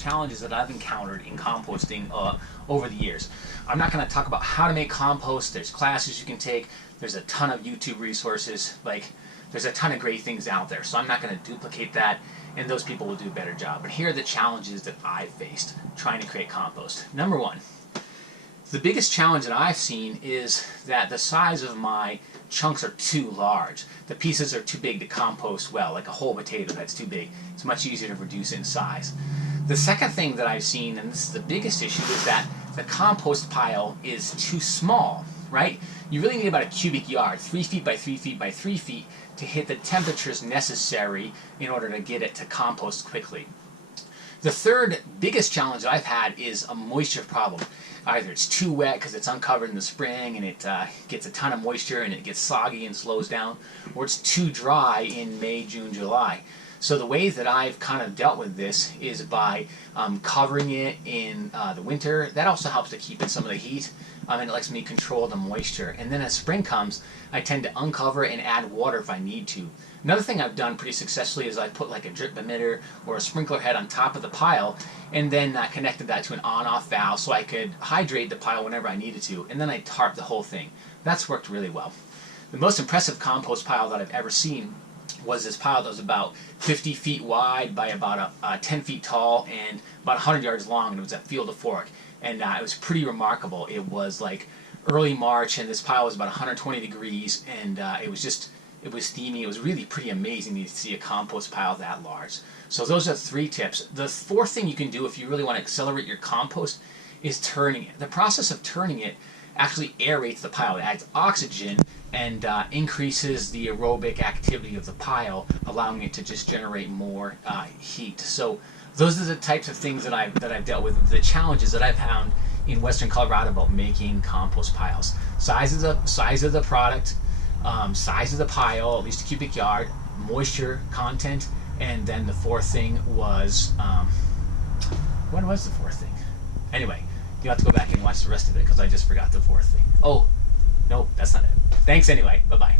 challenges that I've encountered in composting over the years. I'm not going to talk about how to make compost. There's classes you can take. There's a ton of YouTube resources. There's a ton of great things out there. So I'm not going to duplicate that, and those people will do a better job. But here are the challenges that I've faced trying to create compost. Number one, the biggest challenge that I've seen is that the size of my chunks are too large. The pieces are too big to compost well, like a whole potato that's too big. It's much easier to reduce in size. The second thing that I've seen, and this is the biggest issue, is that the compost pile is too small, right? You really need about a cubic yard, 3 feet by 3 feet by 3 feet, to hit the temperatures necessary in order to get it to compost quickly. The third biggest challenge that I've had is a moisture problem. Either it's too wet because it's uncovered in the spring and it gets a ton of moisture and it gets soggy and slows down, or it's too dry in May, June, July. So the way that I've kind of dealt with this is by covering it in the winter. That also helps to keep in some of the heat, and it lets me control the moisture. And then as spring comes, I tend to uncover it and add water if I need to. Another thing I've done pretty successfully is I put like a drip emitter or a sprinkler head on top of the pile, and then connected that to an on-off valve so I could hydrate the pile whenever I needed to, and then I tarp the whole thing. That's worked really well. The most impressive compost pile that I've ever seen was this pile that was about 50 feet wide by about 10 feet tall and about 100 yards long, and it was at Field of Fork. And it was pretty remarkable. It was like early March, and this pile was about 120 degrees, and it was steamy. It was really pretty amazing to see a compost pile that large. So those are 3 tips. The fourth thing you can do if you really want to accelerate your compost is turning it. The process of turning it actually aerates the pile. It adds oxygen and increases the aerobic activity of the pile, allowing it to just generate more heat. So those are the types of things that I've dealt with, the challenges that I've found in Western Colorado about making compost piles. Size of the product, size of the pile, at least a cubic yard, moisture content, and then the fourth thing was, what was the fourth thing? Anyway, you'll have to go back and watch the rest of it because I just forgot the fourth thing. Oh, no, that's not it. Thanks anyway. Bye-bye.